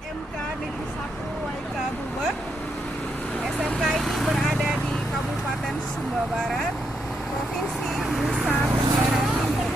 SMK Negeri 1 Waika Bubek. SMK ini berada di Kabupaten Sumba Barat, Provinsi Nusa Tenggara Timur.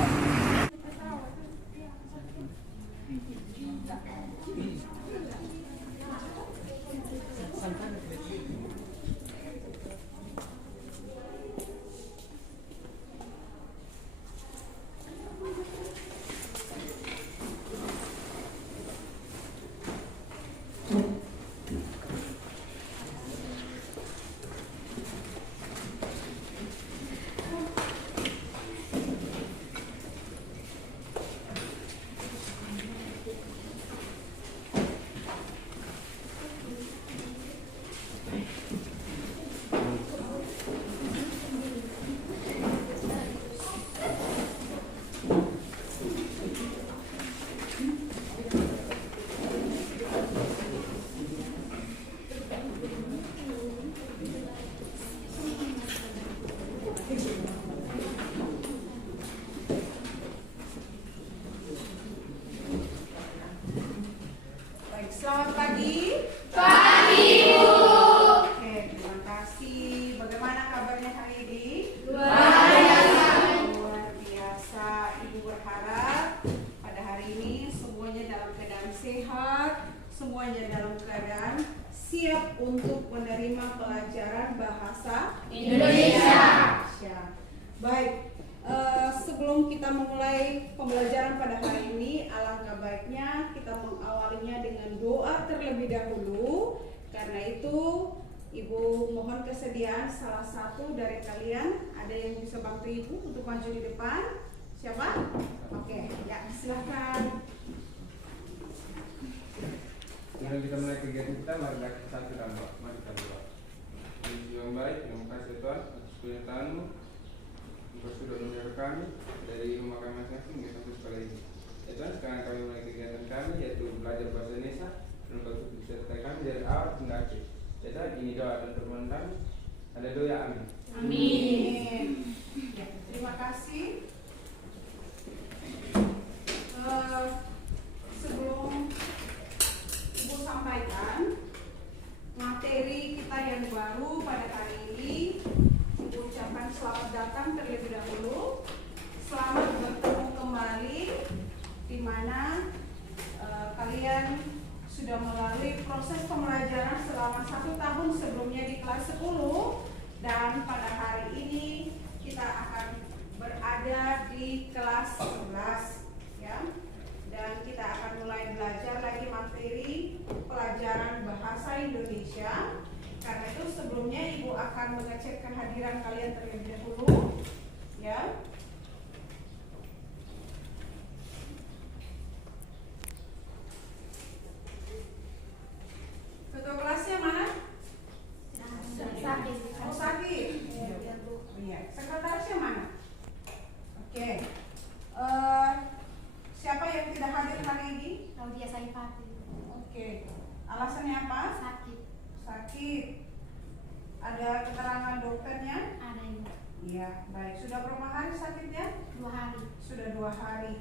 Selamat pagi. Pagi, Bu. Oke, terima kasih. Bagaimana kabarnya hari ini? Luar biasa. Ibu berharap pada hari ini semuanya dalam keadaan sehat, semuanya dalam keadaan siap untuk menerima pelajaran bahasa Indonesia. Baik. Sebelum kita memulai pembelajaran pada hari ini, alangkah baiknya kita mengawalinya dengan doa terlebih dahulu. Karena itu, Ibu mohon kesediaan salah satu dari kalian, ada yang bisa bantu Ibu untuk maju di depan. Siapa? Oke, ya silahkan. Sebelum kita mulai kegiatan kita, mari kita satukan doa. Mari kita berdoa. Yang baik, terima kasih Tuhan atas penyertaan-Mu. Engkau sudah menyuruh kami dari rumah kami masing-masing hingga sampai sekolah ini. Ya Tuhan, sekarang kami mulai kegiatan kami, yaitu belajar bahasa Indonesia. Dan Engkau tutup sertai kami dari awal hingga akhir. Ya Tuhan, ini doa dan permohonan kami. Haleluya, amin. Amin. Ya, terima kasih. Sebelum Ibu sampaikan materi kita yang baru pada hari ini, Ibu ucapkan selamat datang terlebih dahulu. Selamat bertemu kembali, di mana kalian sudah melalui proses pembelajaran selama 1 tahun sebelumnya di kelas 10, dan pada hari ini kita akan berada di kelas 11, ya. Dan kita akan mulai belajar lagi materi pelajaran bahasa Indonesia. Karena itu sebelumnya Ibu akan mengecek kehadiran kalian terlebih dahulu, ya. Ketua kelasnya mana? Oh, sakit. Iya. Sekretarisnya mana? Oke. Siapa yang tidak hadir hari ini? Claudia Saifati. Oke. Alasannya apa? Sakit. Sakit. Ada keterangan dokternya? Ada Ibu. Iya, baik. Sudah berapa hari sakitnya? 2 hari. Sudah 2 hari.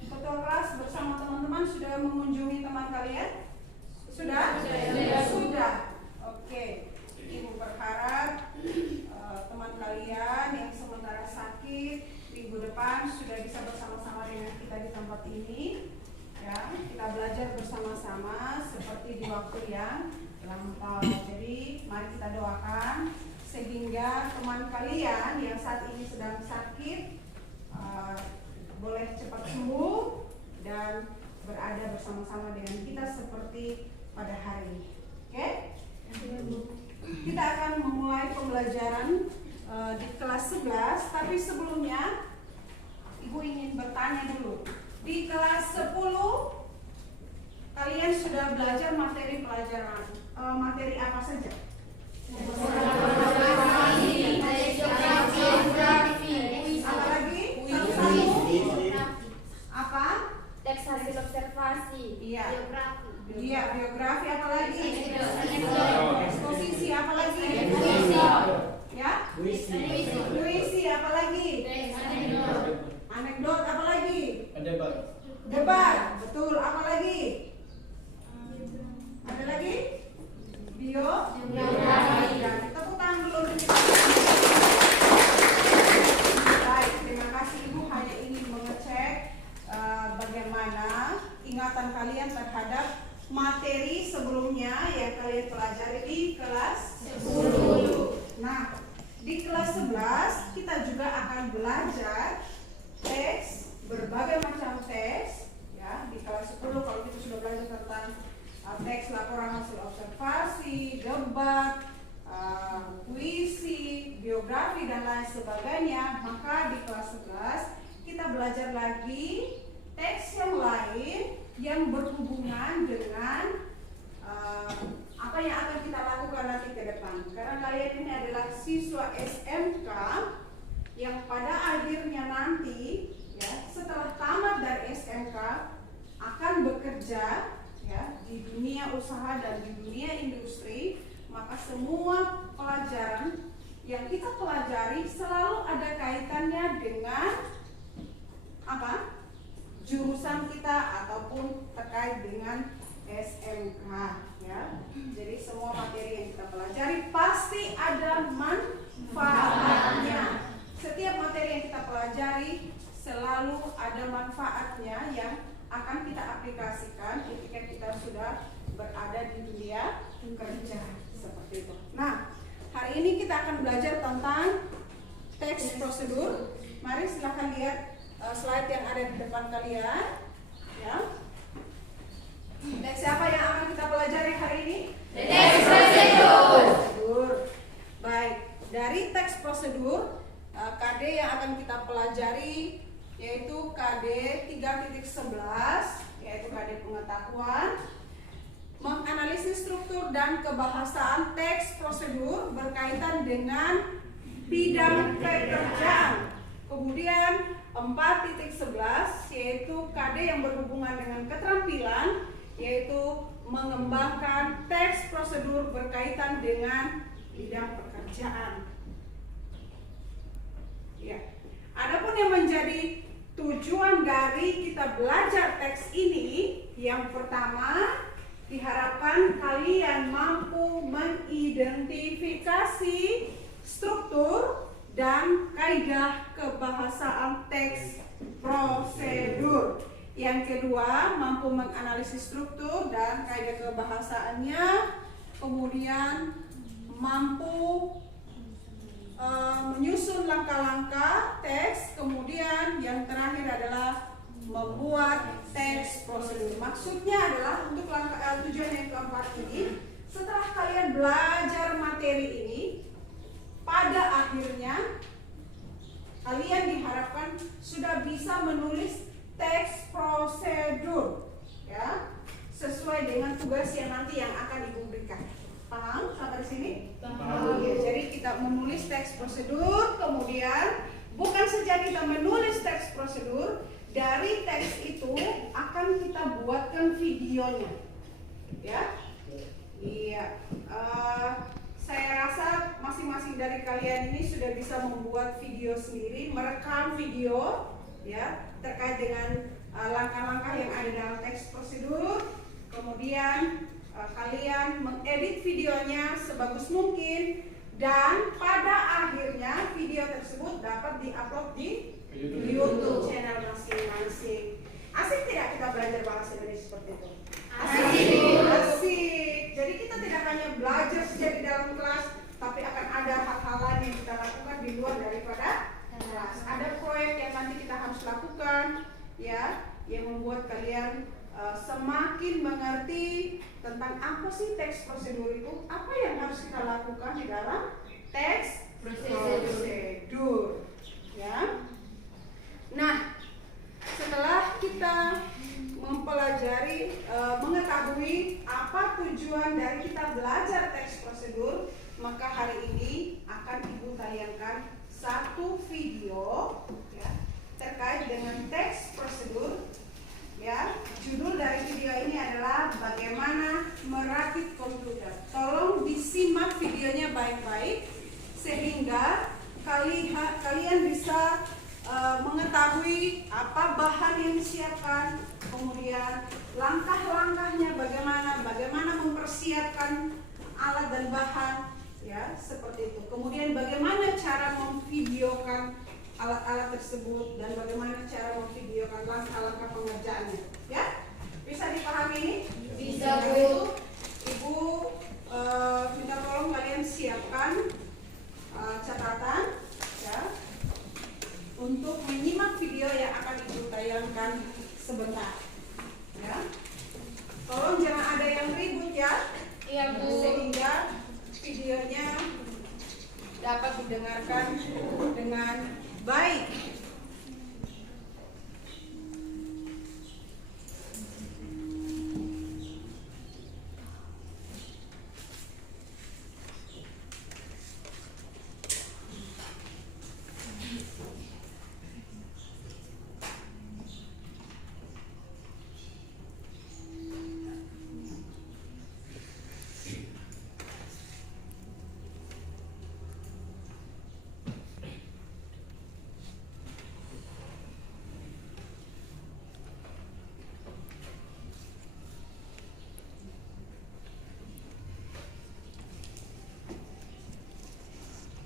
Ketua kelas bersama teman-teman sudah mengunjungi teman kalian? Sudah? Sudah. Oke. Ibu berharap teman kalian yang sementara sakit minggu depan sudah bisa bersama-sama dengan kita di tempat ini. Ya, kita belajar bersama-sama seperti di waktu yang lampau. Jadi mari kita doakan sehingga teman kalian yang saat ini sedang sakit boleh cepat sembuh dan berada bersama-sama dengan kita seperti pada hari ini. Oke? Kita akan memulai pembelajaran di kelas 11, tapi sebelumnya Ibu ingin bertanya dulu. Di kelas 10 kalian sudah belajar materi pelajaran materi apa saja? Apa lagi? Satu-satu. Apa? Teks hasil observasi. Iya. Biografi. Iya, biografi apa lagi? Eksposisi apa lagi? Ya? Puisi apa lagi? Anekdot apa lagi? Debat. Debat, betul. Apa lagi? Ada lagi? Biografi. Tepuk tangan dulu untuk kita. Baik, terima kasih Ibu. Hanya ingin mengecek bagaimana ingatan kalian terhadap materi sebelumnya yang kalian pelajari di kelas 10. Nah, di kelas 11 kita juga akan belajar teks, berbagai macam teks ya. Di kelas 10 kalau kita sudah belajar tentang teks laporan hasil observasi, debat, puisi, biografi dan lain sebagainya, maka di kelas 11 kita belajar lagi teks yang lain yang berhubungan dengan apa yang akan kita lakukan nanti ke depan. Karena kalian ini adalah siswa SMK yang pada akhirnya nanti ya, setelah tamat dari SMK akan bekerja ya di dunia usaha dan di dunia industri. Maka semua pelajaran yang kita pelajari selalu ada kaitannya dengan apa? Jurusan kita ataupun terkait dengan SMK ya. Jadi semua materi yang kita pelajari pasti ada manfaatnya. Setiap materi yang kita pelajari selalu ada manfaatnya yang akan kita aplikasikan ketika kita sudah berada di dunia kerja seperti itu. Nah, hari ini kita akan belajar tentang teks prosedur. Mari silahkan lihat slide yang ada di depan kalian ya. Teks apa yang akan kita pelajari hari ini? Teks prosedur. Baik, dari teks prosedur KD yang akan kita pelajari yaitu KD 3.11 yaitu KD pengetahuan, menganalisis struktur dan kebahasaan teks prosedur berkaitan dengan bidang pekerjaan. Kemudian 4.11 yaitu KD yang berhubungan dengan keterampilan, yaitu mengembangkan teks prosedur berkaitan dengan bidang pekerjaan. Ya. Adapun yang menjadi tujuan dari kita belajar teks ini, yang pertama diharapkan kalian mampu mengidentifikasi struktur dan kaidah kebahasaan teks prosedur. Yang kedua, mampu menganalisis struktur dan kaidah kebahasaannya. Kemudian mampu menyusun langkah-langkah teks. Kemudian yang terakhir adalah membuat teks prosedur. Maksudnya adalah untuk tujuan yang keempat ini, setelah kalian belajar materi ini, pada akhirnya kalian diharapkan sudah bisa menulis teks prosedur ya, sesuai dengan tugas yang nanti yang akan Ibu berikan. Paham sampai sini? Paham. Ya, jadi kita menulis teks prosedur, kemudian bukan saja kita menulis teks prosedur, dari teks itu akan kita buatkan videonya ya. Iya, saya rasa masing-masing dari kalian ini sudah bisa membuat video sendiri, merekam video ya terkait dengan langkah-langkah yang ada dalam teks prosedur. Kemudian kalian mengedit videonya sebagus mungkin, dan pada akhirnya video tersebut dapat diupload di YouTube channel masing-masing. Asik tidak kita belajar bahasa Indonesia seperti itu? Asik. Jadi kita tidak hanya belajar saja di dalam kelas, tapi akan ada hal-hal lain yang kita lakukan di luar daripada kelas. Ada proyek yang nanti kita harus lakukan ya, yang membuat kalian semakin mengerti tentang apa sih teks prosedur itu, apa yang harus kita lakukan di dalam teks prosedur ya. Nah, setelah kita mempelajari, mengetahui apa tujuan dari kita belajar teks prosedur, maka hari ini akan Ibu tayangkan satu video ya, terkait dengan teks prosedur ya. Judul dari video ini adalah bagaimana merakit komputer. Tolong disimak videonya baik-baik sehingga kalian bisa mengetahui apa bahan yang disiapkan, kemudian langkah-langkahnya bagaimana mempersiapkan alat dan bahan, ya seperti itu. Kemudian bagaimana cara memvideokan alat-alat tersebut dan bagaimana cara memvideokan langkah-langkah pengerjaannya, ya bisa dipahami ini? Bisa, Bu. Ibu minta tolong kalian siapkan catatan, ya, untuk menyimak video yang akan ibu tayangkan sebentar, ya. Tolong jangan ada yang ribut ya. Iya, Bu. Sehingga videonya dapat didengarkan dengan baik.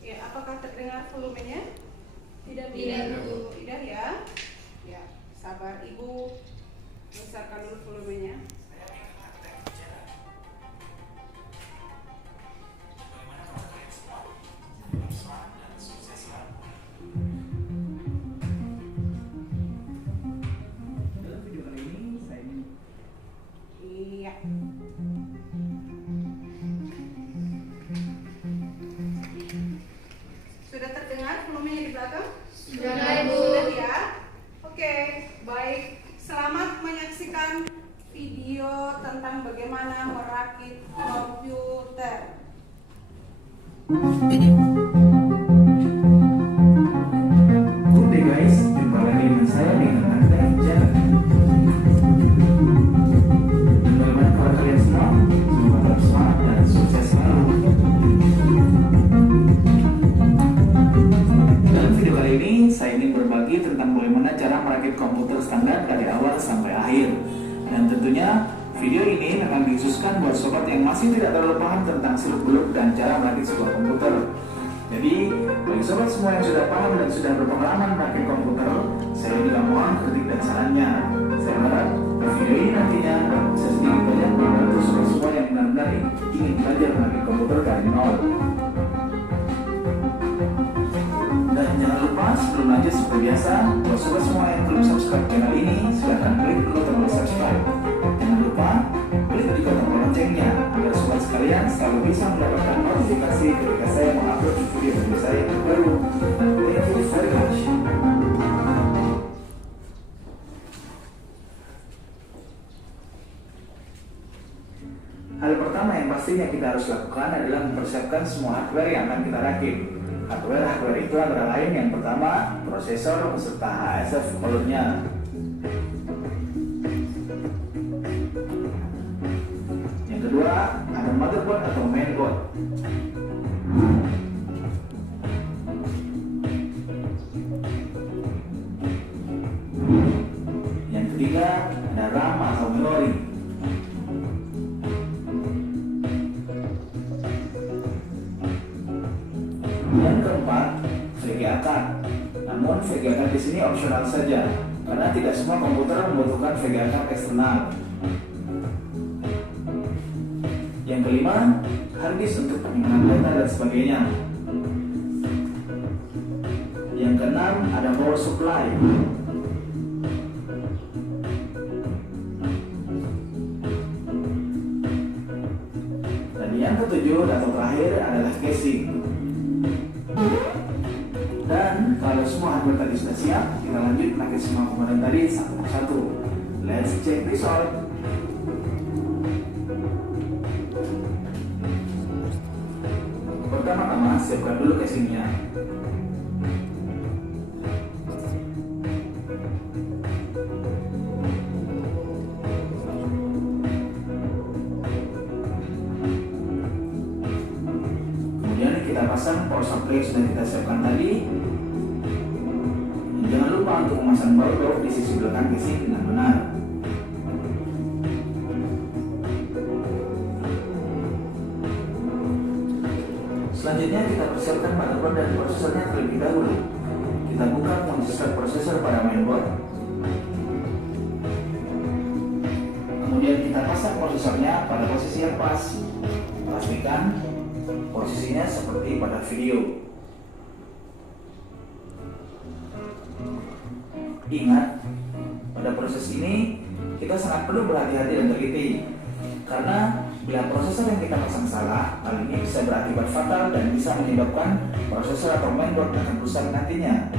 Ya, apakah terdengar volumenya? Tidak, Bu. Tidak ya? Ya, sabar Ibu. Besarkan dulu volumenya. Dalam video kali ini saya ingin Iya. Sudah terdengar volumenya di belakang? Sudah, Ibu. Sudah ya? Oke, baik. Selamat menyaksikan video tentang bagaimana merakit komputer. Good day guys, jumpa lagi dengan saya dengan Anda Hijab. Bagaimana kabar kalian semua? Semoga tetap semangat dan sukses selalu. Dalam video kali ini, saya ingin berbagi tentang bagaimana cara merakit komputer standar dari awal sampai akhir. Dan tentunya video ini akan dikhususkan buat sobat yang masih tidak terlalu paham tentang seluk-beluk dan cara merakit sebuah komputer. Jadi, bagi sobat semua yang sudah paham dan sudah berpengalaman merakit komputer, saya juga mohon kritik dan sarannya. Saya harap video ini nantinya bisa sedikit banyak membantu sobat semua yang benar-benar ingin belajar merakit komputer dari nol. Dan jangan lupa sebelum lanjut seperti biasa, buat sobat semua yang belum subscribe channel ini, silahkan klik dulu tombol subscribe. Jangan lupa klik juga tombol loncengnya agar sobat sekalian selalu bisa mendapatkan notifikasi ketika saya mengupload video saya yang terbaru. Thank you very much. Hal pertama yang pastinya kita harus lakukan adalah mempersiapkan semua hardware yang akan kita rakit. Hardware itu antara lain yang pertama prosesor beserta HSF colornya. Yang kedua ada motherboard atau mainboard. Yang ketiga ada RAM atau memori. Yang keempat, VGA card. Namun VGA card di sini opsional saja, karena tidak semua komputer membutuhkan VGA card eksternal. Yang kelima, hard disk untuk penyimpanan data dan sebagainya. Yang keenam, ada power supply. Dan yang ketujuh atau terakhir adalah casing. Dan kalau semua hardware tadi sudah siap, kita lanjut merakit semua komponen tadi satu persatu. Let's check result. Pertama-tama siapkan dulu casingnya. Kita pasang power supply yang sudah kita siapkan tadi. Jangan lupa untuk memasang baut di sisi belakang casing dengan benar. motherboard dan prosesornya terlebih dahulu. Kita buka kunci start prosesor pada mainboard. Kemudian kita pasang prosesornya pada posisi yang pas. Pastikan posisinya seperti pada video. Ingat, pada proses ini kita sangat perlu berhati-hati dan teliti, karena bila prosesor yang kita pasang salah, hal ini bisa berakibat fatal dan bisa menyebabkan prosesor atau mainboard akan rusak nantinya.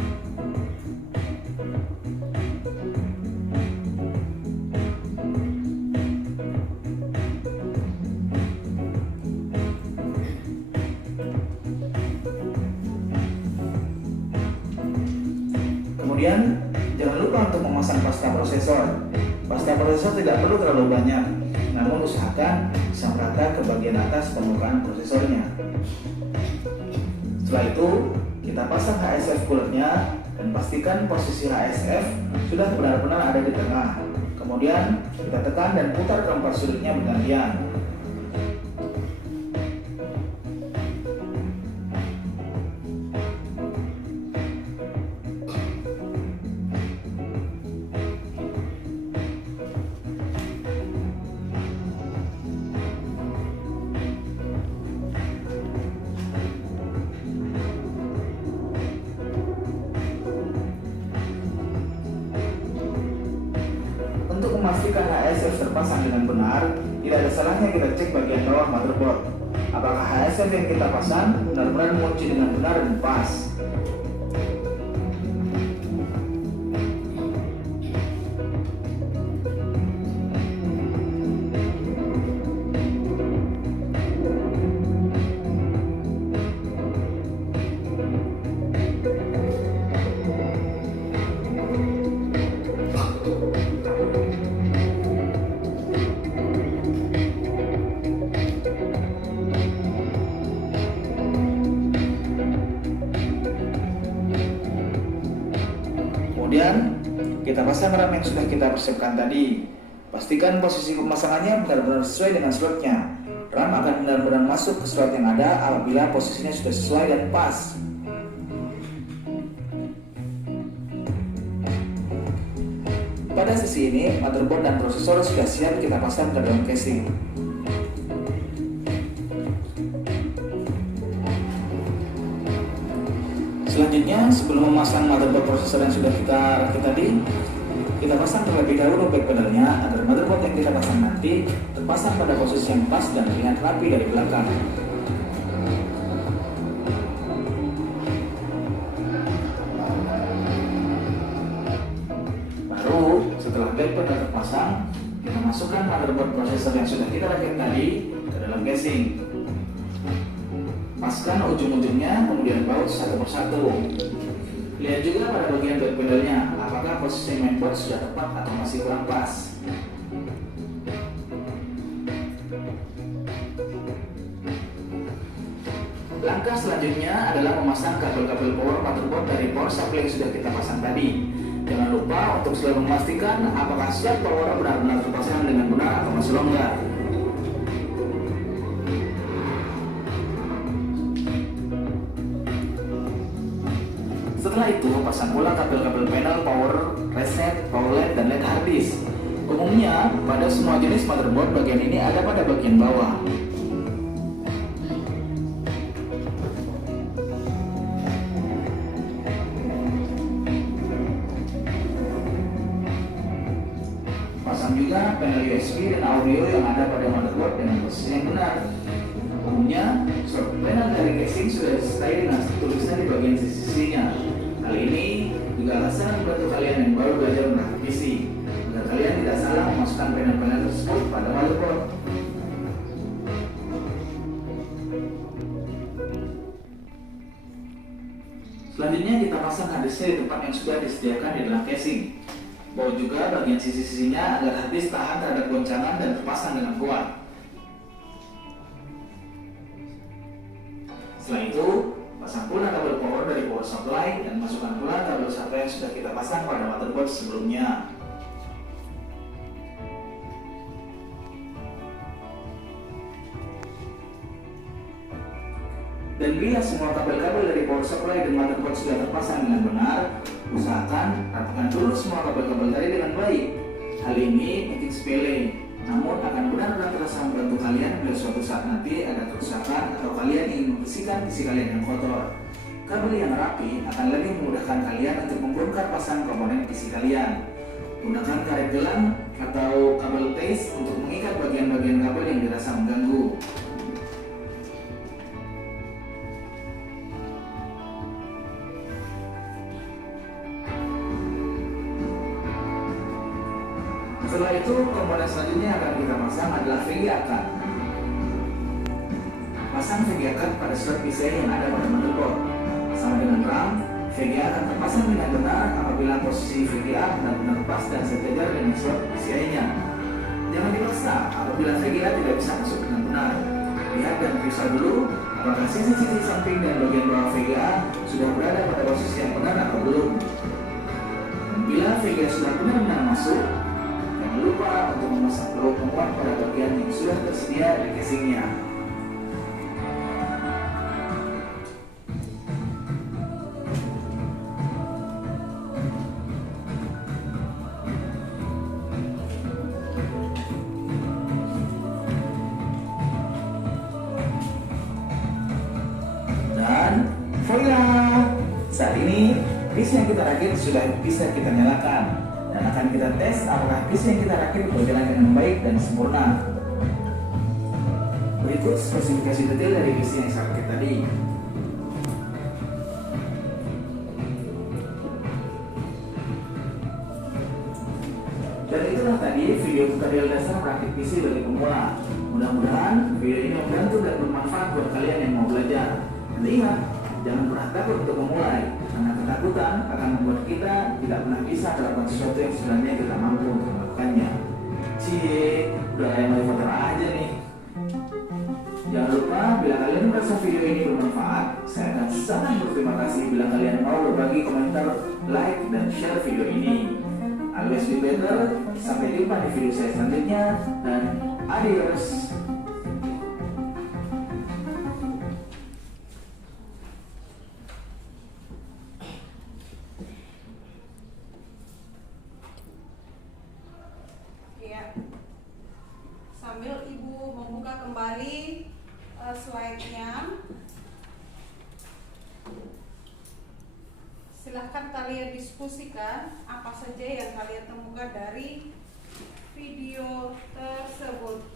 Kemudian jangan lupa untuk memasang pasta prosesor. Pasta prosesor tidak perlu terlalu banyak, namun usahakan bisa merata ke bagian atas permukaan prosesornya. Setelah itu, kita pasang HSF coolernya dan pastikan posisi HSF sudah benar-benar ada di tengah. Kemudian kita tekan dan putar keempat sudutnya bergantian. Untuk memastikan HSF terpasang dengan benar, tidak ada salahnya kita cek bagian bawah motherboard. Apakah HSF yang kita pasang benar-benar mengunci dengan benar dan pas. Kemudian kita pasang RAM yang sudah kita persiapkan tadi. Pastikan posisi pemasangannya benar-benar sesuai dengan slotnya. RAM akan benar-benar masuk ke slot yang ada apabila posisinya sudah sesuai dan pas. Pada sisi ini, motherboard dan prosesor sudah siap kita pasang ke dalam casing. Selanjutnya, sebelum memasang motherboard prosesor yang sudah kita rakit tadi, kita pasang terlebih dahulu back panelnya agar motherboard yang kita pasang nanti terpasang pada posisi yang pas dan terlihat rapi dari belakang. Baru setelah back panel terpasang, kita masukkan motherboard prosesor yang sudah kita rakit tadi ke dalam casing. Paskan ujung-ujungnya, kemudian baut satu persatu. Lihat juga pada bagian back panelnya, apakah posisi mainboard sudah tepat atau masih kurang pas. Langkah selanjutnya adalah memasang kabel-kabel power motherboard dari power supply yang sudah kita pasang tadi. Jangan lupa untuk selalu memastikan apakah slot power benar-benar terpasang dengan benar atau masih longgar. Setelah itu, pasang pula kabel-kabel panel power, reset, power LED, dan LED hard disk. Umumnya, pada semua jenis motherboard bagian ini ada pada bagian bawah. Pasang juga panel USB dan audio yang ada pada motherboard dengan posisi yang benar. Umumnya, slot panel dari casing sudah disertai dengan tulisan di bagian sisi-sisinya. Hal ini juga akan sangat membantu kalian yang baru belajar merakit PC, agar kalian tidak salah memasukkan panel-panel tersebut pada motherboard. Selanjutnya kita pasang harddisknya di tempat yang sudah disediakan di dalam casing. Bawa juga bagian sisi-sisinya agar harddisk tahan terhadap goncangan dan terpasang dengan kuat. Setelah itu, pasang pula kabel power dari power supply dan masukkan pula kabel supply yang sudah kita pasang pada motherboard sebelumnya. Dan Dan bila semua kabel-kabel dari power supply dan motherboard sudah terpasang dengan benar, usahakan rapikan dulu semua kabel-kabel tadi dengan baik. Hal ini mungkin sepele, namun akan benar-benar terasa membantu kalian bila suatu saat nanti ada kerusakan atau kalian ingin membersihkan PC kalian yang kotor. Kabel yang rapi akan lebih memudahkan kalian untuk membongkar pasang komponen PC kalian. Gunakan karet gelang atau kabel tace untuk mengikat bagian-bagian kabel yang dirasa mengganggu. Setelah itu, komponen selanjutnya akan kita pasang adalah VGA card. Pasang VGA card pada slot PCI yang ada pada motherboard. Sama dengan RAM, VGA akan terpasang dengan benar apabila posisi VGA benar-benar pas dan sejajar dengan slot PCI-nya. Jangan dipaksa apabila VGA tidak bisa masuk dengan benar. Lihat dan periksa dulu apakah sisi-sisi samping dan bagian bawah VGA sudah berada pada posisi yang benar atau belum. Dan bila VGA sudah benar-benar masuk, jangan lupa untuk memasang peluk penguat pada bagian yang sudah tersedia di casingnya. Dan voila! Saat ini PC yang kita rakit sudah bisa kita nyalakan dan akan kita tes apakah PC yang kita rakit berjalan dengan baik dan sempurna. Berikut spesifikasi detail dari PC yang saya rakit tadi. Dan itulah tadi video tutorial dasar merakit PC bagi pemula. Mudah-mudahan video ini membantu dan bermanfaat buat kalian yang mau belajar. Dan ingat, jangan pernah takut untuk memulai, karena ketakutan akan membuat kita tidak pernah bisa melakukan sesuatu yang sebenarnya kita mampu untuk melakukannya. Cie, udah kayak motivator aja nih. Jangan lupa, bila kalian merasa video ini bermanfaat, saya akan sangat berterima kasih bila kalian mau berbagi komentar, like, dan share video ini. Always be better. Sampai jumpa di video saya selanjutnya, dan adios. Ya, sambil Ibu membuka kembali slide-nya, silahkan kalian diskusikan apa saja yang kalian temukan dari video tersebut.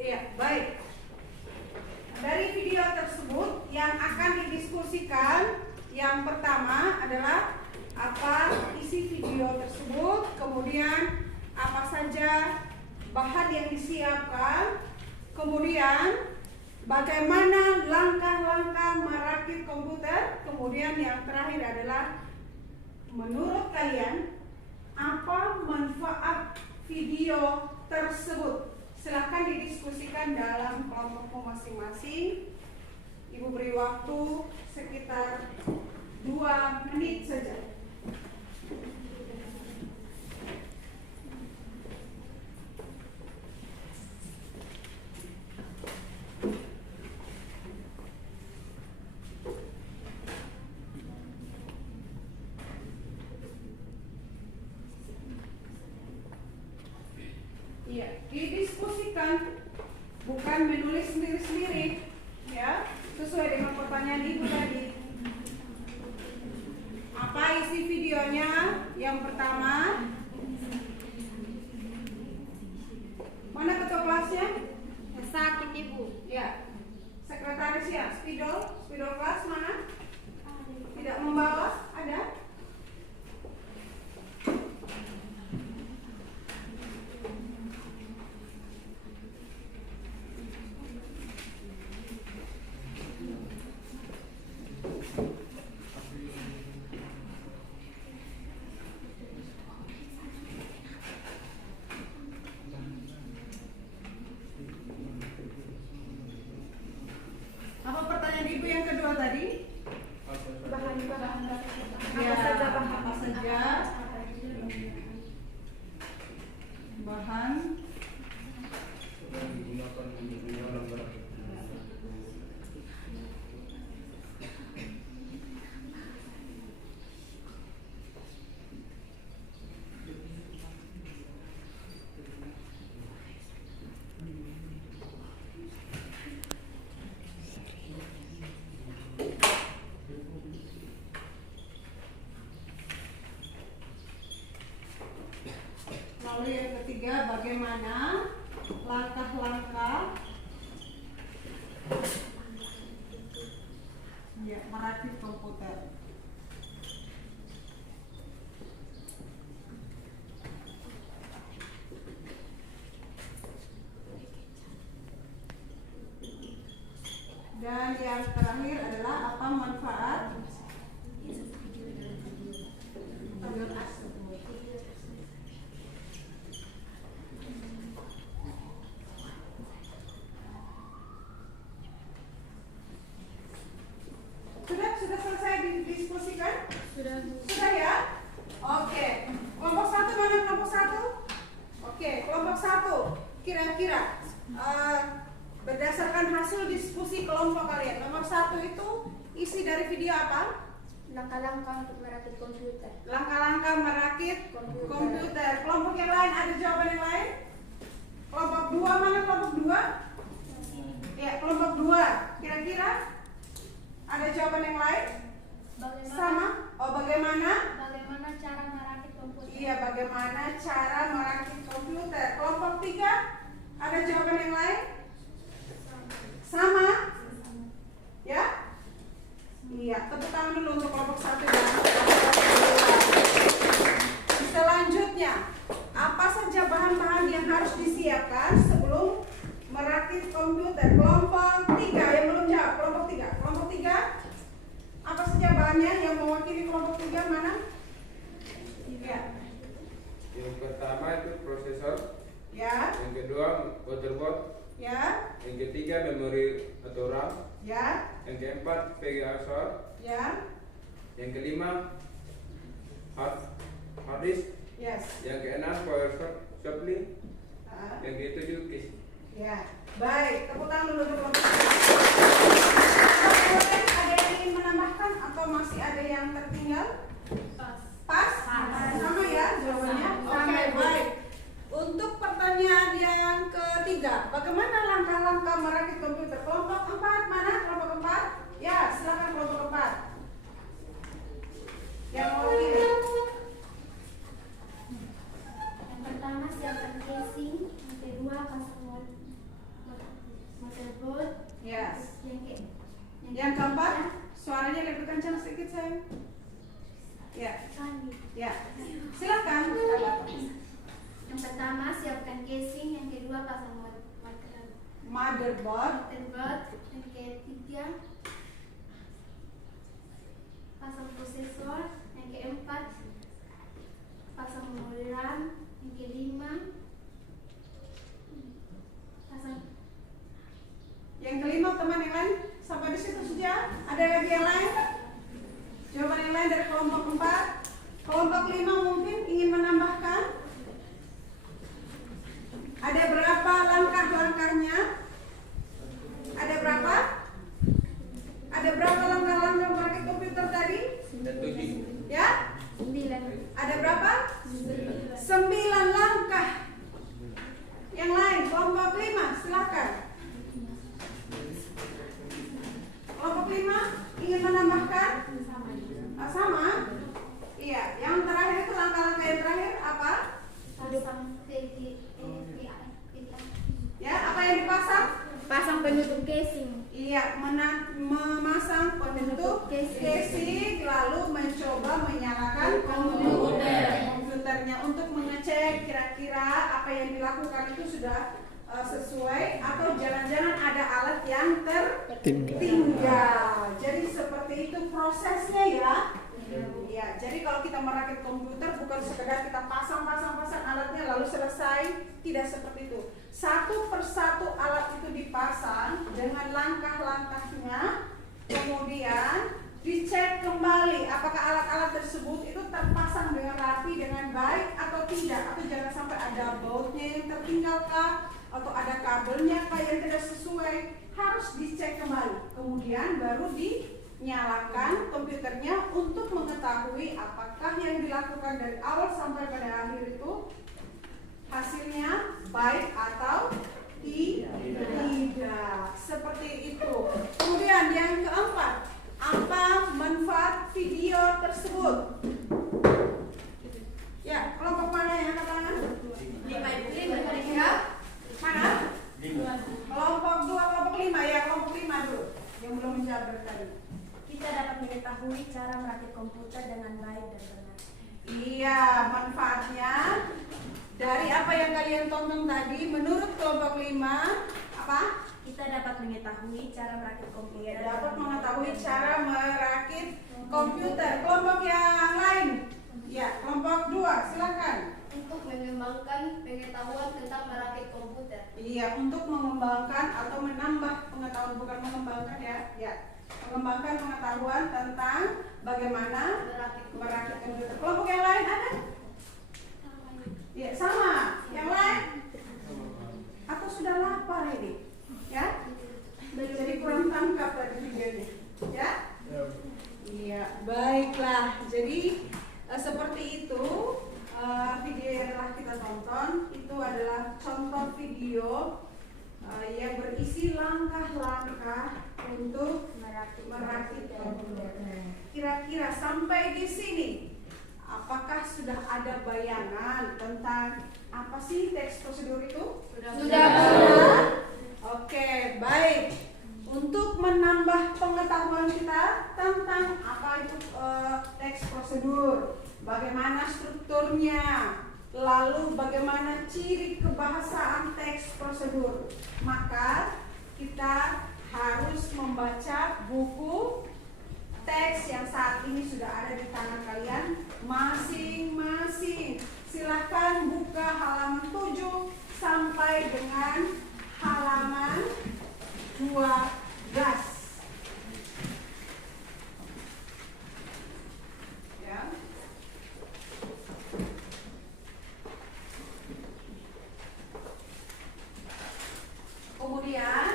Iya, baik. Dari video tersebut yang akan didiskusikan, yang pertama adalah apa isi video tersebut, kemudian apa saja bahan yang disiapkan, kemudian bagaimana langkah-langkah merakit komputer, kemudian yang terakhir adalah menurut kalian apa manfaat video tersebut. Silahkan didiskusikan dalam kelompokmu masing-masing. Ibu beri waktu sekitar 2 menit saja. pertanyaan ibu tadi. Apa isi videonya? Yang pertama, mana ketua kelasnya? Sakit ibu. Ya. Sekretaris ya, spidol kelas mana? Tidak membawa? Ada? Apa pertanyaan ibu yang kedua tadi? Bahan-bahan Ya, apa saja bahan yang digunakan untuk menyalam berakit. Lalu yang ketiga, bagaimana langkah-langkah ya, merakit komputer. Dan yang terakhir adalah apa manfaat Sudah selesai didiskusikan? Sudah bu. Sudah ya? Oke. Kelompok satu mana kelompok satu? Oke, kelompok satu. Kira-kira berdasarkan hasil diskusi kelompok kalian, nomor satu itu isi dari video apa? Langkah-langkah untuk merakit komputer. Langkah-langkah merakit komputer. Kelompok yang lain ada jawaban yang lain? Kelompok dua mana kelompok dua? Ya, kelompok dua. Kira-kira ada jawaban yang lain? Sama? Oh, bagaimana? Bagaimana cara merakit komputer? Iya, bagaimana cara merakit komputer. Kelompok tiga, ada jawaban yang lain? Sama? Ya? Iya, tepuk tangan dulu untuk kelompok satu dan kelompok dua. Selanjutnya, apa saja bahan-bahan yang harus disiapkan sebelum merakit komputer? Kelompok tiga yang belum jawab. Kelompok tiga, apa saja bahannya yang mewakili kelompok tiga mana? Ya. Yang pertama itu prosesor, Ya. yang kedua motherboard, Ya. yang ketiga memori atau RAM, Ya. yang keempat VGA source, Ya. yang kelima hard disk, Yes. yang keenam power supply, Ah, yang ketujuh case. ya. Baik, tepuk tangan dulu untuk kelompok tiga. Kemudian ada yang ingin menambahkan atau masih ada yang tertinggal? Pas? Sama ya jawabannya? Oke, baik. Untuk pertanyaan yang ketiga, bagaimana langkah-langkah merakit komputer? Kelompok 4 mana? Kelompok 4? Ya, silakan kelompok 4. Yang mewakili. Yang pertama siapkan casing, yang kedua pasang motherboard, Yes. yang Yang keempat, suaranya lebih kencang sedikit sayang. Ya, ya. Silakan. Yang pertama siapkan casing, yang kedua pasang Motherboard. yang ketiga pasang prosesor, yang keempat pasang memori RAM, yang kelima pasang Yang kelima teman yang lain sampai di situ saja. Ada lagi yang lain? Jawaban yang lain dari kelompok 4. Kelompok 5 mungkin ingin menambahkan. Ada berapa langkah-langkahnya? Ada berapa? Ada berapa langkah-langkah merakit komputer tadi? Tujuh. Ya? 9. Ada berapa? 9 langkah. Yang lain, kelompok 5, silakan. Kelompok 5, kan? Sama? Iya, yang terakhir itu langkah-langkah yang terakhir apa? Ya, apa yang dipasang? Pasang penutup casing. Iya, memasang penutup casing, lalu mencoba menyalakan komputernya untuk mengecek kira-kira apa yang dilakukan itu sudah sesuai atau jangan-jangan ada alat yang tertinggal. Jadi seperti itu prosesnya ya. Ya, jadi kalau kita merakit komputer bukan sekedar kita pasang alatnya lalu selesai, tidak seperti itu. Satu persatu alat itu dipasang dengan langkah-langkahnya, kemudian dicek kembali apakah alat-alat tersebut itu terpasang dengan rapi, dengan baik atau tidak, atau jangan sampai ada bautnya yang tertinggalkah, atau ada kabelnya yang tidak sesuai, harus dicek kembali. Kemudian baru dinyalakan komputernya untuk mengetahui apakah yang dilakukan dari awal sampai pada akhir itu hasilnya baik atau tidak. Seperti itu. Kemudian yang keempat, apa manfaat video tersebut? Ya, kelompok mana yang angkat tangan? 5. Ya. Mana? 5. Kelompok 2, kelompok 5 ya, kelompok 5 dulu. Yang belum menjawab tadi. Kita dapat mengetahui cara merakit komputer dengan baik dan benar. Iya, manfaatnya dari apa yang kalian tonton tadi, menurut kelompok 5, apa? Kita dapat mengetahui cara merakit komputer. Dapat mengetahui cara merakit komputer. Kelompok yang lain? Ya, kelompok 2, silakan. Untuk mengembangkan pengetahuan tentang merakit komputer. Iya, untuk mengembangkan atau menambah pengetahuan, bukan mengembangkan ya. Ya, mengembangkan pengetahuan tentang bagaimana merakit komputer. Kelompok yang lain ada? Ya, sama. Yang lain? Aku sudah lapar ini. Ya? Jadi kurang tangkap tadi videonya. Ya? Iya, baiklah. Jadi seperti itu video yang telah kita tonton itu adalah contoh video yang berisi langkah-langkah untuk merakit komputer. Kira-kira sampai di sini apakah sudah ada bayangan tentang apa sih teks prosedur itu? Sudah. Oke, baik. Untuk menambah pengetahuan kita tentang apa itu teks prosedur, bagaimana strukturnya, lalu bagaimana ciri kebahasaan teks prosedur, maka kita harus membaca buku teks yang saat ini sudah ada di tangan kalian masing-masing. Silakan buka halaman 7 sampai dengan halaman 12. Ya. Kemudian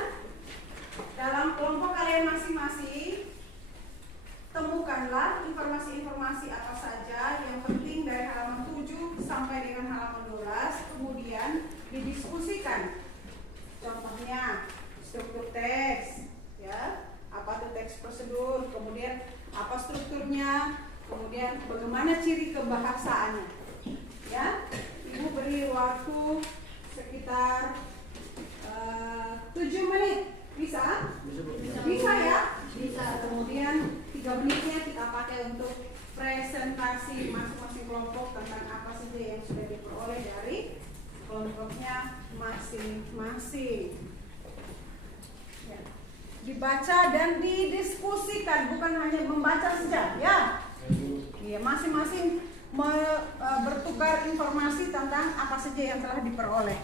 dalam kelompok kalian masing-masing temukanlah informasi-informasi apa saja yang penting dari halaman 7 sampai dengan halaman 12, kemudian didiskusikan. Contohnya struktur teks, ya, apa itu teks prosedur, kemudian apa strukturnya, kemudian bagaimana ciri kebahasaannya. Ya, Ibu beri waktu sekitar 7 menit. Bisa? Bisa ya? Bisa. Kemudian 3 menitnya kita pakai untuk presentasi masing-masing kelompok tentang apa saja yang sudah diperoleh dari kelompoknya masing-masing. Ya. Dibaca dan didiskusikan, bukan hanya membaca saja, ya. Iya, masing-masing bertukar informasi tentang apa saja yang telah diperoleh.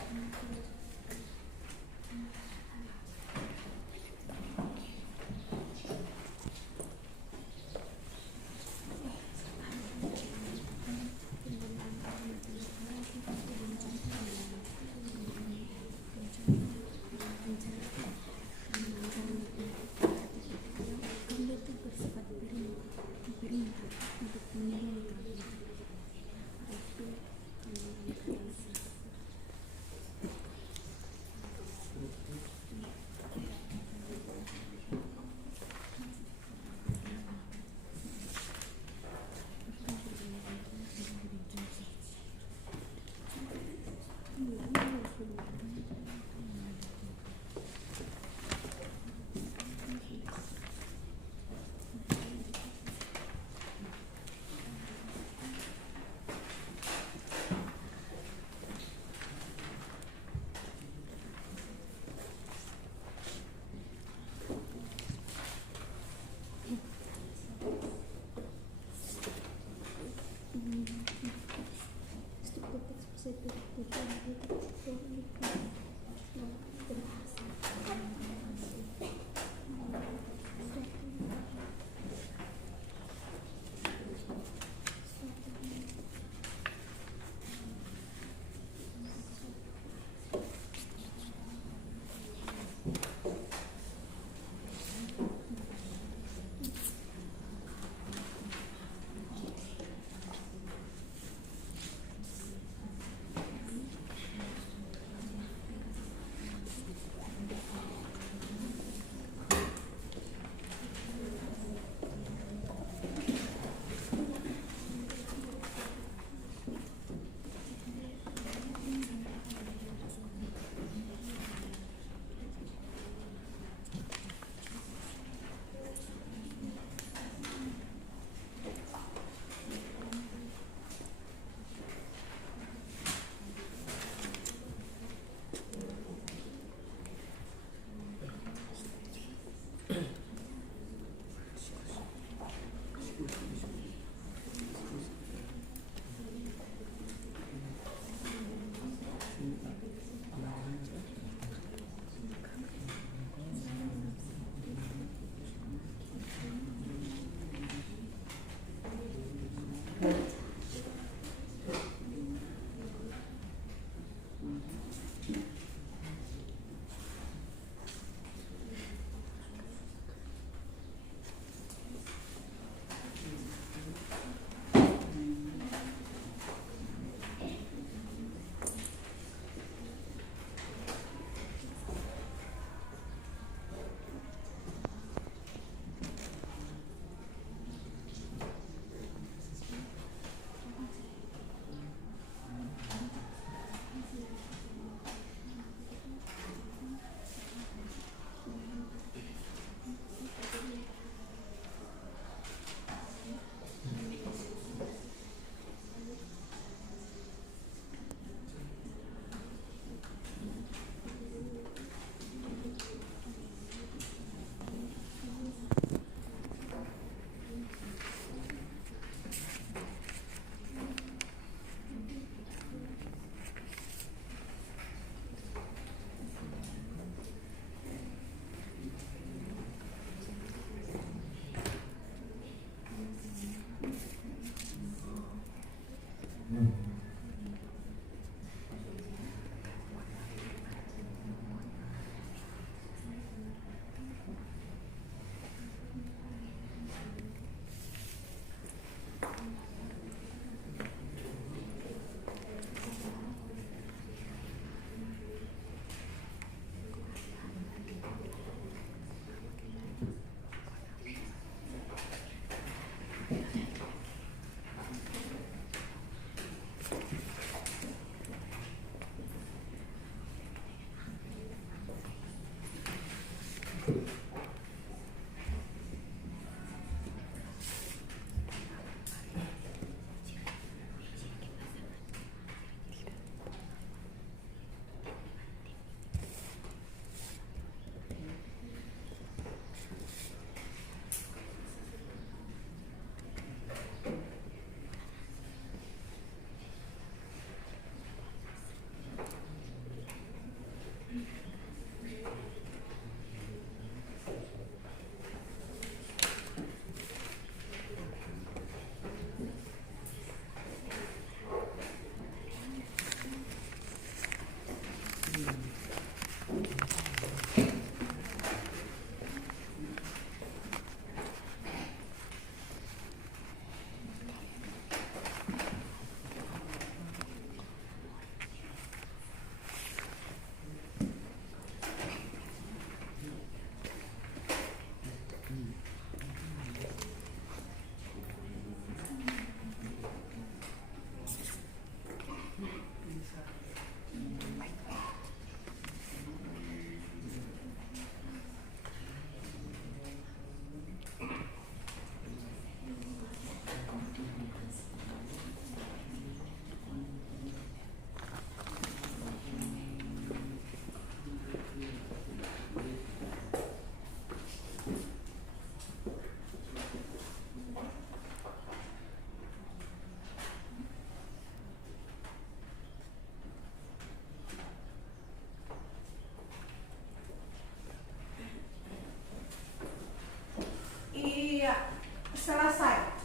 Ya, selesai.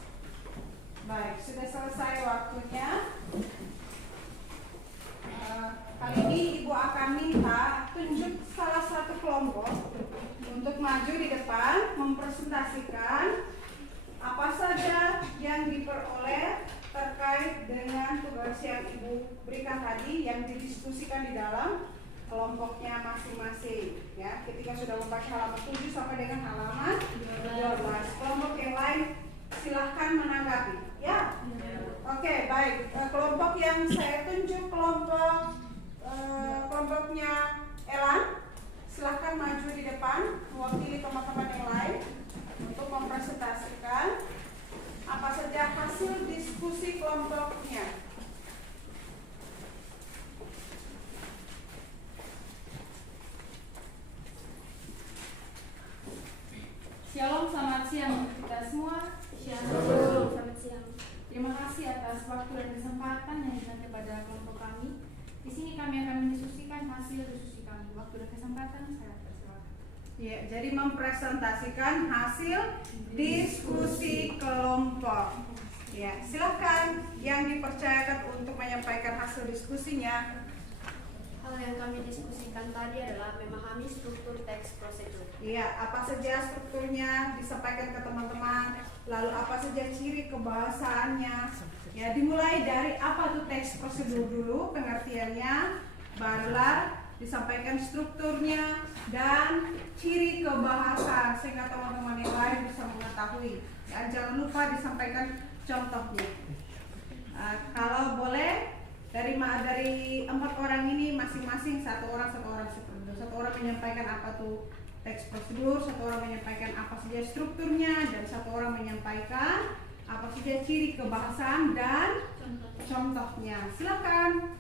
Baik, sudah selesai waktunya. Kali ini Ibu akan minta tunjuk salah satu kelompok untuk maju di depan mempresentasikan apa saja yang diperoleh terkait dengan tugas yang Ibu berikan tadi yang didiskusikan di dalam kelompoknya masing-masing. Ya, ketika sudah membaca halaman 7 sampai dengan halaman 12. Kelompok yang lain silahkan menanggapi. Ya. Oke, baik. Kelompok yang saya tunjuk kelompoknya Elan, silahkan maju di depan mewakili teman-teman yang lain untuk mempresentasikan apa saja hasil diskusi kelompoknya. Shalom, selamat siang untuk kita semua. Shalom, selamat siang. Terima kasih atas waktu dan kesempatan yang diberikan kepada kelompok kami. Di sini kami akan mendiskusikan hasil diskusi kami. Waktu dan kesempatan saya persilakan. Ya, jadi mempresentasikan hasil diskusi kelompok. Ya, silakan yang dipercayakan untuk menyampaikan hasil diskusinya. Hal yang kami diskusikan tadi adalah memahami struktur teks prosedur. Iya, apa saja strukturnya disampaikan ke teman-teman. Lalu apa saja ciri kebahasaannya. Ya, dimulai dari apa tuh teks prosedur dulu, pengertiannya, barulah disampaikan strukturnya dan ciri kebahasaan sehingga teman-teman yang lain bisa mengetahui. Dan jangan lupa disampaikan contohnya. Kalau boleh dari 4 orang ini masing-masing satu orang seperti itu. Satu orang menyampaikan apa tuh teks prosedur, satu orang menyampaikan apa saja strukturnya, dan satu orang menyampaikan apa saja ciri kebahasaan dan contohnya. Silakan.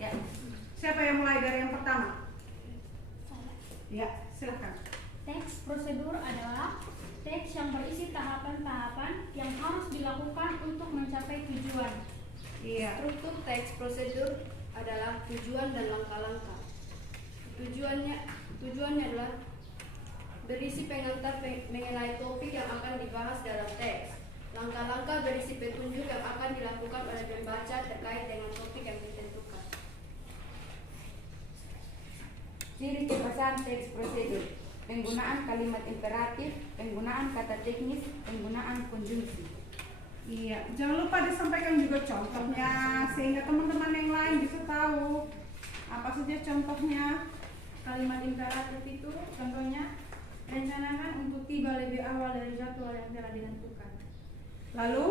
Ya, siapa yang mulai dari yang pertama? Ya, silakan. Teks prosedur adalah teks yang berisi tahapan-tahapan yang harus dilakukan untuk mencapai tujuan. Iya. Struktur teks prosedur adalah tujuan dan langkah-langkah. Tujuannya adalah berisi pengantar mengenai topik yang akan dibahas dalam teks. Langkah-langkah berisi petunjuk yang akan dilakukan oleh pembaca terkait dengan topik yang ditentukan. Ciri kebahasan teks prosedur: penggunaan kalimat imperatif, penggunaan kata teknis, penggunaan konjungsi. Iya, jangan lupa disampaikan juga contohnya sehingga teman-teman yang lain bisa tahu apa saja contohnya. Kalimat imperatif itu contohnya rencanakan untuk tiba lebih awal dari jadwal yang telah ditentukan. Lalu,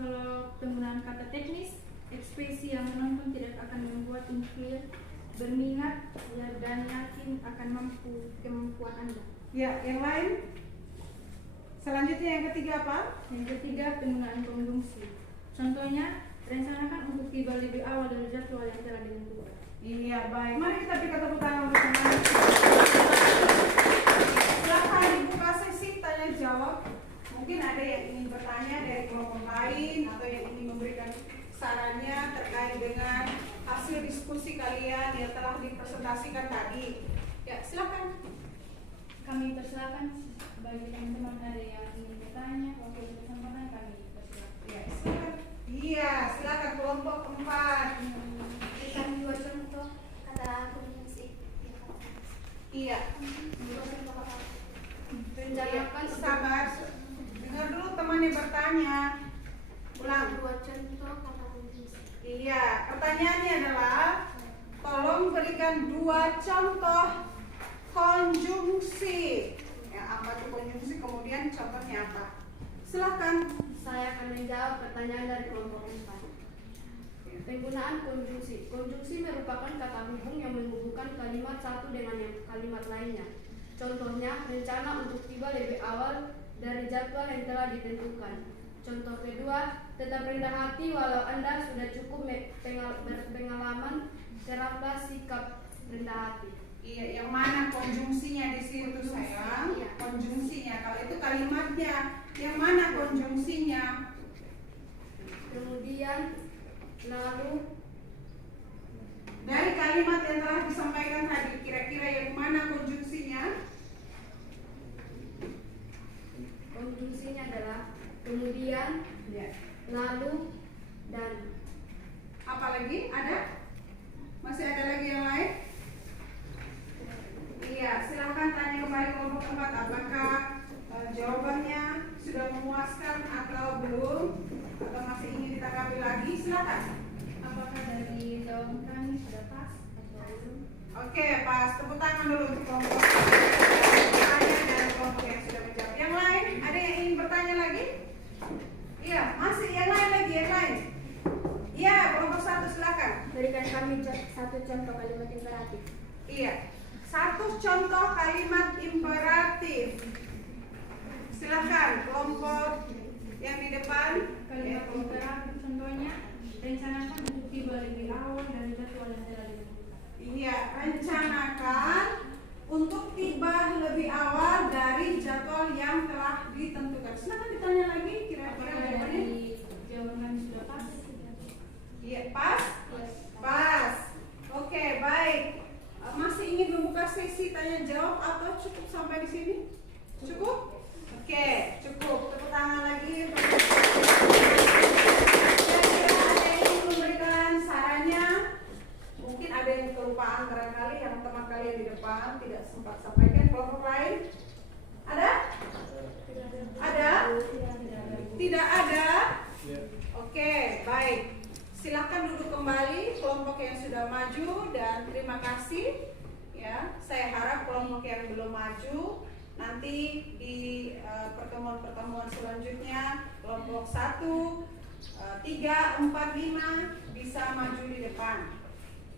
Kalau penggunaan kata teknis, ekspresi yang menonton tidak akan membuat unsur berminat dan yakin akan kemampuan Anda. ya, yang lain. Selanjutnya yang ketiga apa? Yang ketiga, penggunaan konjungsi. Contohnya, rencanakan untuk tiba lebih awal dari jadwal yang telah ditentukan. Iya, baik. Mari kita berikan tepuk tangan untuk teman. Silakan dibuka sesi tanya jawab. Mungkin ada yang ingin bertanya dari kelompok lain atau yang ingin memberikan sarannya terkait dengan hasil diskusi kalian yang telah dipresentasikan tadi. Ya, silakan. Kami persilakan bagi teman-teman ada yang ingin bertanya, waktu kesempatan kami persilakan. Ya, silakan. Iya, silakan kelompok 4. Berikan 2 contoh kata konjungsi. Iya. 2 contoh kata. Rencanakan Sabar. Dengar dulu temannya bertanya. Ulang. 2 contoh kata konjungsi. Iya, pertanyaannya adalah tolong berikan 2 contoh konjungsi. Ya, apa itu konjungsi, kemudian contohnya apa? Silakan. Saya akan menjawab pertanyaan dari kelompok 4. Penggunaan konjungsi. Konjungsi merupakan kata hubung yang menghubungkan kalimat satu dengan yang kalimat lainnya. Contohnya, rencana untuk tiba lebih awal dari jadwal yang telah ditentukan. Contoh kedua, tetap rendah hati walau Anda sudah cukup berpengalaman, teraplah sikap rendah hati. Iya, yang mana konjungsinya di situ sayang? Iya. Konjungsinya. Kalau itu kalimatnya, yang mana konjungsinya? Kemudian, lalu Dari kalimat yang telah disampaikan tadi, kira-kira yang mana konjungsi kelompok 4 apakah jawabannya sudah memuaskan atau belum, atau masih ingin ditanggapi lagi? Silakan. Apakah dari jawaban kami sudah pas atau belum? Oke, pas. Tepuk tangan dulu untuk kelompok bertanya dan kelompok yang sudah menjawab. Yang lain, ada yang ingin bertanya lagi? Iya, masih yang lain lagi, yang lain. Iya, kelompok 1 silakan. Berikan kami satu contoh kalimat imperatif. Iya, satu contoh kalimat imperatif. Silakan kelompok yang di depan. Kalimat imperatif contohnya, rencanakan untuk tiba lebih awal dari jadwal yang telah ditentukan. Iya, rencanakan untuk tiba lebih awal dari jadwal yang telah ditentukan. Silakan ditanya lagi kira-kira Apakah jawabannya. dari jawaban kami sudah pas? Iya, pas? Pas. Oke, baik. Masih ingin membuka sesi tanya jawab atau cukup sampai di sini? Cukup? Oke, cukup. Tepuk tangan lagi. Kira-kira ada yang ingin memberikan sarannya? Mungkin ada yang kelupaan barangkali yang teman kalian di depan tidak sempat sampaikan. Kelompok lain? Ada? Ada? Tidak ada? Oke, baik. Silakan duduk kembali kelompok yang sudah maju dan terima kasih. Ya, saya harap kelompok yang belum maju nanti di pertemuan-pertemuan selanjutnya kelompok 1, 3, 4, 5 bisa maju di depan.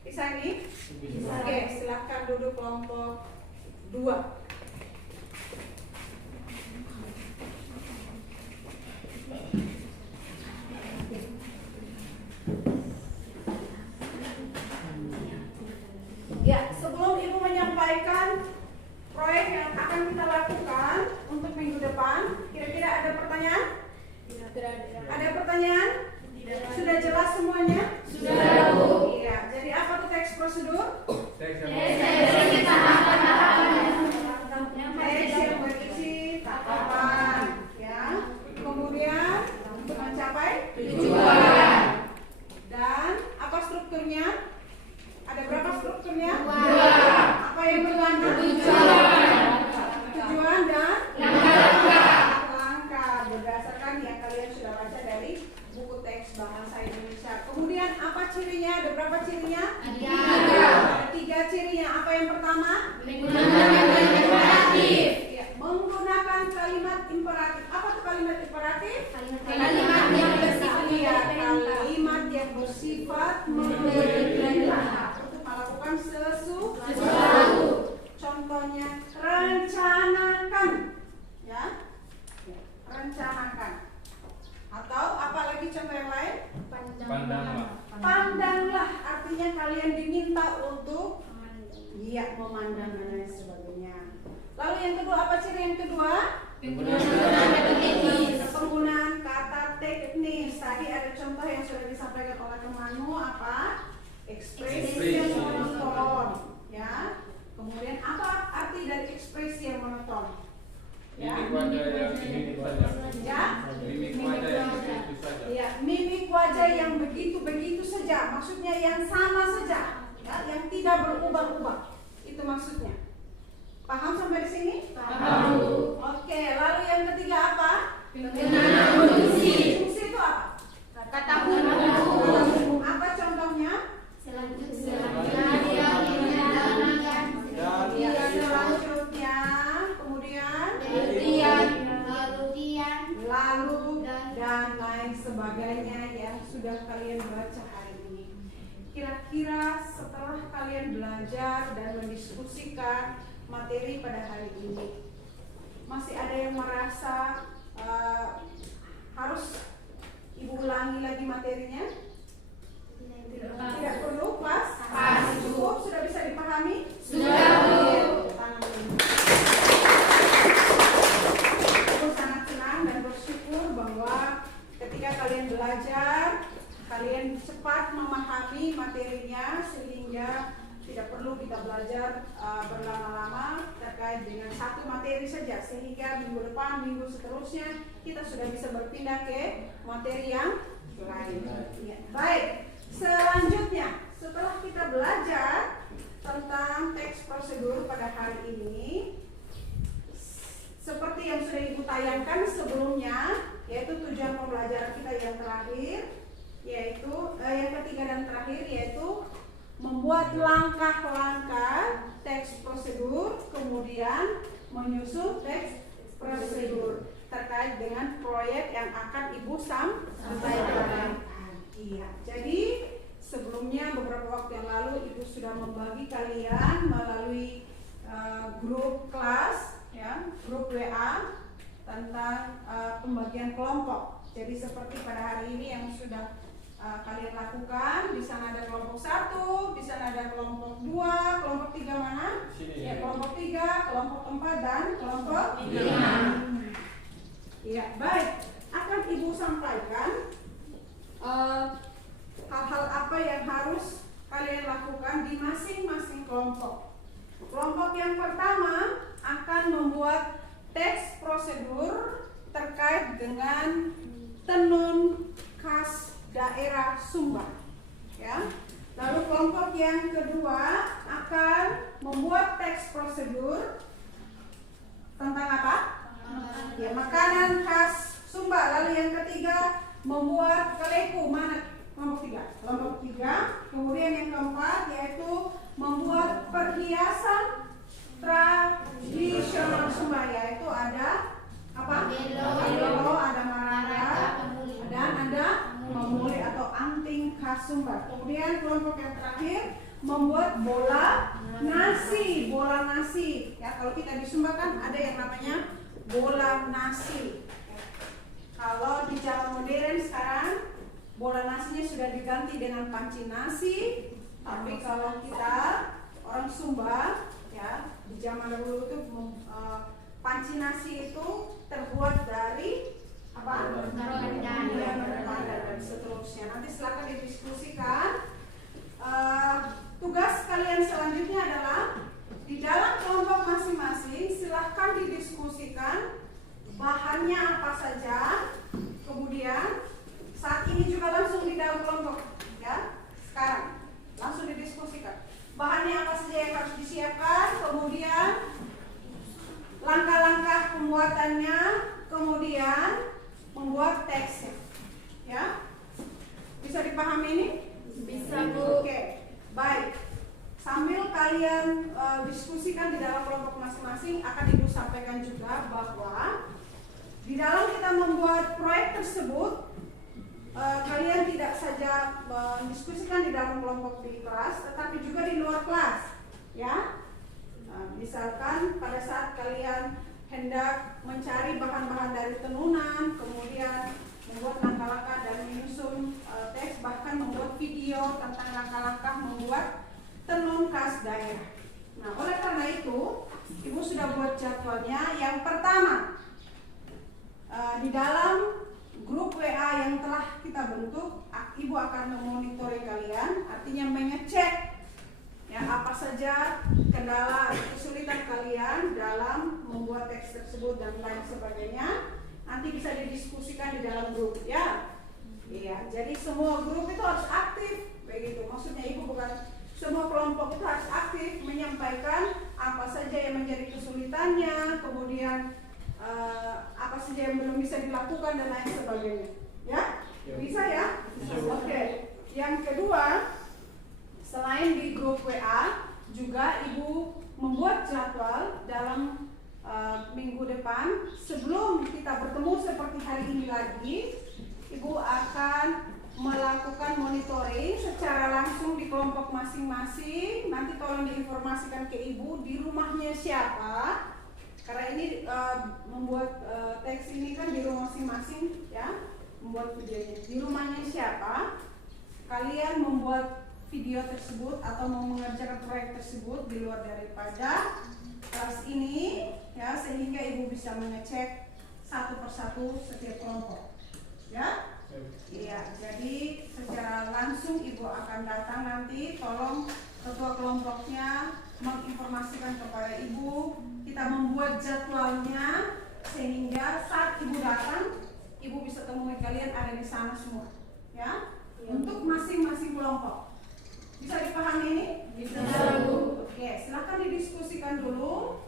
Bisa nih? Bisa. Oke, silakan duduk kelompok 2. Ya, sebelum Ibu menyampaikan proyek yang akan kita lakukan untuk minggu depan, kira-kira ada pertanyaan? Ada pertanyaan? Sudah jelas semuanya? Sudah, Bu. Iya, jadi apa tuh teks prosedur? Teks yang berisi tatapan, ya. Kemudian untuk mencapai tujuan. Dan apa strukturnya? Ada berapa strukturnya? 2. Apa yang berlangka? Tujuan dan langkah berdasarkan yang kalian sudah baca dari buku teks bahasa Indonesia. Kemudian apa cirinya? Ada berapa cirinya? 3. 3 cirinya. Apa yang pertama? Menggunakan kalimat imperatif. Ya, menggunakan kalimat imperatif. Apa tuh kalimat imperatif? Kalimat yang bersifat kalimat yang bersifat memerintah untuk melakukan sesuatu. Contohnya rencanakan, ya, rencanakan. Atau apa lagi contoh yang lain? Pandanglah, artinya kalian diminta untuk memandang dan lain sebagainya. Lalu yang kedua, apa ciri yang kedua? Penggunaan kata teknis. Tadi ada contoh yang sudah disampaikan oleh temanmu, apa? Ekspresi yang monoton, ya. Kemudian apa arti dari ekspresi yang monoton? Ya, mimik wajah yang begitu saja. Maksudnya yang sama saja, ya, yang tidak berubah-ubah. Itu maksudnya. Paham sampai di sini? Paham. Oke, lalu yang ketiga apa? Penggunaan fungsi. Fungsi itu apa? Kata hubung. Apa contohnya? Selanjutnya, kemudian lalu dan lain sebagainya yang sudah kalian baca hari ini. Kira-kira setelah kalian belajar dan mendiskusikan materi pada hari ini, masih ada yang merasa harus Ibu ulangi lagi materinya? Tidak perlu, pas? Cukup, sudah bisa dipahami? Sudah, Bu. Aku sangat senang dan bersyukur bahwa ketika kalian belajar, kalian cepat memahami materinya sehingga tidak perlu kita belajar berlama-lama terkait dengan satu materi saja, sehingga minggu depan, minggu seterusnya kita sudah bisa berpindah ke materi yang lain. Ya. Baik, selanjutnya setelah kita belajar tentang teks prosedur pada hari ini, tayangkan sebelumnya, yaitu tujuan pembelajaran kita yang terakhir, yaitu yang ketiga dan terakhir, yaitu membuat langkah-langkah teks prosedur, kemudian menyusun teks prosedur terkait dengan proyek yang akan Ibu sampaikan. Iya, jadi sebelumnya beberapa waktu yang lalu Ibu sudah membagi kalian melalui grup kelas, ya, grup WA tentang pembagian kelompok. Jadi seperti pada hari ini yang sudah kalian lakukan, di sana ada kelompok 1, di sana ada kelompok 2, kelompok 3 mana? Ya, kelompok 3, kelompok 4 dan kelompok 5. Ya, baik. Akan Ibu sampaikan hal-hal apa yang harus kalian lakukan di masing-masing kelompok. Kelompok yang pertama akan membuat teks prosedur terkait dengan tenun khas daerah Sumba. Ya. Lalu kelompok yang kedua akan membuat teks prosedur tentang apa? Ya, makanan khas Sumba. Lalu yang ketiga membuat kaleku. Mana kelompok 3? Kelompok 3. Kemudian yang keempat yaitu membuat perhiasan tradisional Sumba, yaitu ada apa? Gelo, ada maranga, dan ada memuli atau anting khas Sumba. Kemudian kelompok yang terakhir membuat bola nasi. Bola nasi. Ya, kalau kita di Sumba kan ada yang namanya bola nasi. Kalau di zaman modern sekarang bola nasinya sudah diganti dengan panci nasi. Tapi kalau kita orang Sumba, ya, di zaman dahulu itu panci nasi itu terbuat dari apa? Pandan dan seterusnya. Nanti silakan didiskusikan. Tugas kalian selanjutnya adalah di dalam kelompok masing-masing silahkan didiskusikan bahannya apa saja. Kemudian saat ini juga langsung di dalam kelompok, ya. Sekarang langsung didiskusikan bahannya apa saja yang harus disiapkan, kemudian langkah-langkah pembuatannya, kemudian membuat teksnya. Ya, bisa dipahami ini? Bisa, Bu. Oke, baik. Sambil kalian diskusikan di dalam kelompok masing-masing, akan Ibu sampaikan juga bahwa di dalam kita membuat proyek tersebut, kalian tidak saja mendiskusikan di dalam kelompok di kelas, tetapi juga di luar kelas, ya. Misalkan pada saat kalian hendak mencari bahan-bahan dari tenunan, kemudian membuat langkah-langkah dan menyusun teks, bahkan membuat video tentang langkah-langkah membuat tenun khas daerah. Nah, oleh karena itu, Ibu sudah buat jadwalnya. Yang pertama, di dalam grup WA yang telah kita bentuk, Ibu akan memonitoring kalian, artinya mengecek ya apa saja kendala atau kesulitan kalian dalam membuat teks tersebut dan lain sebagainya. Nanti bisa didiskusikan di dalam grup, ya. Iya, jadi semua grup itu harus aktif, begitu. Maksudnya Ibu bukan semua kelompok itu harus aktif menyampaikan apa saja yang menjadi kesulitannya, kemudian apa saja yang belum bisa dilakukan dan lain sebagainya. Ya? Bisa ya? Oke. Yang kedua, selain di grup WA, juga Ibu membuat jadwal dalam minggu depan. Sebelum kita bertemu seperti hari ini lagi, Ibu akan melakukan monitoring secara langsung di kelompok masing-masing. Nanti tolong diinformasikan ke Ibu di rumahnya siapa. Karena ini membuat teks ini kan di rumah masing-masing, ya, membuat videonya di rumahnya siapa. Kalian membuat video tersebut atau mau mengerjakan proyek tersebut di luar daripada kelas ini, ya, sehingga Ibu bisa mengecek satu persatu setiap kelompok, ya. Iya, jadi secara langsung Ibu akan datang nanti. Tolong ketua kelompoknya menginformasikan kepada Ibu. Kita membuat jadwalnya sehingga saat Ibu datang, Ibu bisa temui kalian ada di sana semua, ya, untuk masing-masing kelompok. Bisa dipahami ini? Bisa, Bu. Oke, silakan didiskusikan dulu.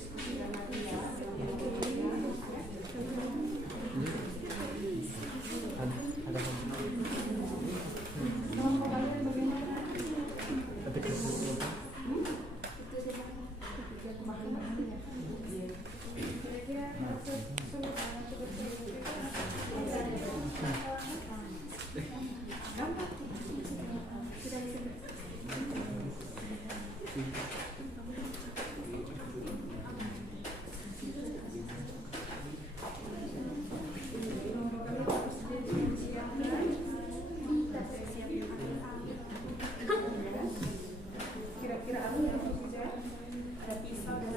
diskusikan lagi ya. Kira-kira apa yang harus dijawab? Ada pisau dan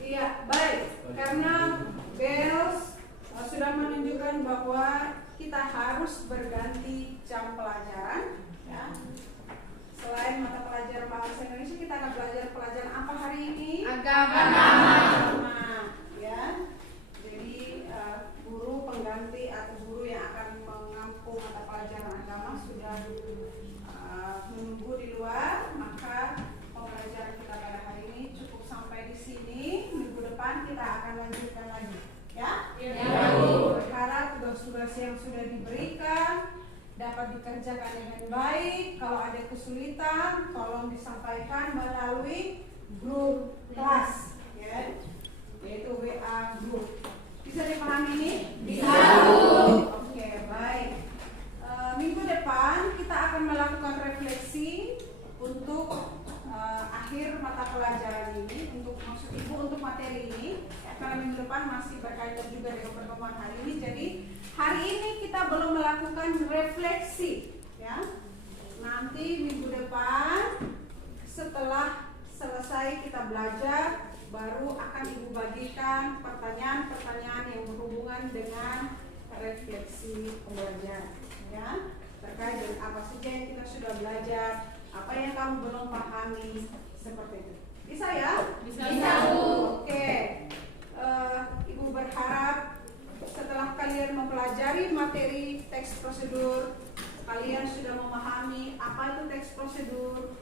Iya, baik. Karena BELS sudah menunjukkan bahwa kita harus berganti jam pelajaran, ya. Selain mata pelajaran bahasa Indonesia, kita akan belajar pelajaran apa hari ini? Agama. Ya. Jadi guru pengganti atau guru yang akan mengampu mata pelajaran agama sudah menunggu di luar, maka pembelajaran kita pada hari ini cukup sampai di sini. Minggu depan kita akan lanjutkan lagi, ya. Berharap tugas-tugas yang sudah diberikan dapat dikerjakan dengan baik. Kalau ada kesulitan, tolong disampaikan melalui grup kelas, ya, yaitu WA grup. Bisa dipahami ini? Bisa. Oke, baik. Minggu depan kita akan melakukan refleksi untuk akhir mata pelajaran ini, untuk maksud ibu untuk materi ini, ya, karena minggu depan masih berkaitan juga dengan pertemuan hari ini. Jadi hari ini kita belum melakukan refleksi, ya. Nanti minggu depan setelah selesai kita belajar, baru akan ibu bagikan pertanyaan-pertanyaan yang berhubungan dengan refleksi pembelajaran, ya, terkait dengan apa saja yang kita sudah belajar, apa yang kamu belum pahami, seperti itu. Bisa ya? Bisa. Oke. Ibu berharap setelah kalian mempelajari materi teks prosedur, kalian sudah memahami apa itu teks prosedur,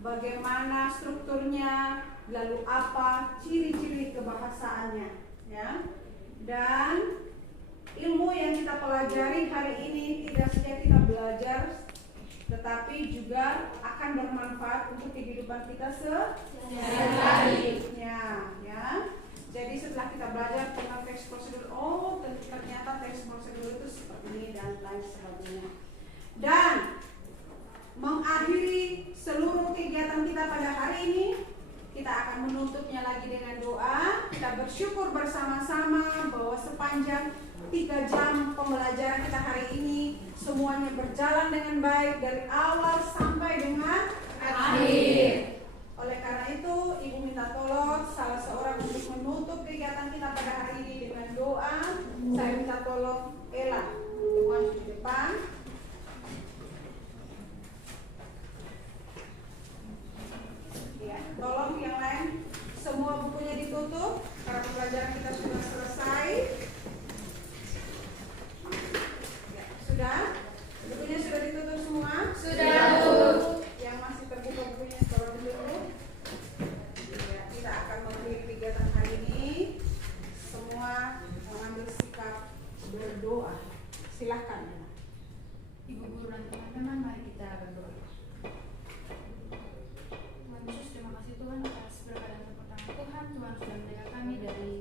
bagaimana strukturnya, lalu apa ciri-ciri kebahasaannya, ya. Dan ilmu yang kita pelajari hari ini tidak saja kita belajar, tetapi juga akan bermanfaat untuk kehidupan kita sehari-harinya, ya. Jadi setelah kita belajar tentang teks prosedur, oh ternyata teks prosedur itu seperti ini dan lain sebagainya. Dan mengakhiri seluruh kegiatan kita pada hari ini, kita akan menutupnya lagi dengan doa. Kita bersyukur bersama-sama bahwa sepanjang 3 jam pembelajaran kita hari ini semuanya berjalan dengan baik dari awal sampai dengan akhir. Oleh karena itu, ibu minta tolong salah seorang untuk menutup kegiatan kita pada hari ini dengan doa. Saya minta tolong Ella untuk maju di depan. Ya, tolong yang lain semua bukunya ditutup karena pembelajaran kita sudah selesai. Ya, sudah? Bukunya sudah ditutup semua? Sudah, Bu. Yang masih terbuka bukunya tolong ditutup. Ya, kita akan mengakhiri kegiatan hari ini. Semua mengambil sikap berdoa. Silahkan. Ibu guru dan teman-teman, mari kita berdoa. Tuhan Yesus, terima kasih Tuhan atas berkat dan pertolongan Tuhan. Tuhan sudah menjaga kami dari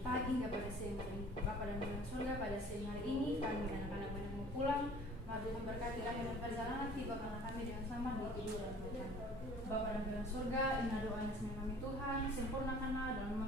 pagi hingga pada siang hari. Bapa dan Tuhan surga, pada siang hari ini kami anak-anak banyak mau pulang. Mari Tuhan berkati akhir perjalanan, tibakanlah kami dengan selamat di tiduran Tuhan. Bapa dan Tuhan surga. Ina doanya semoga kami Tuhan sempurnakanlah dalam nama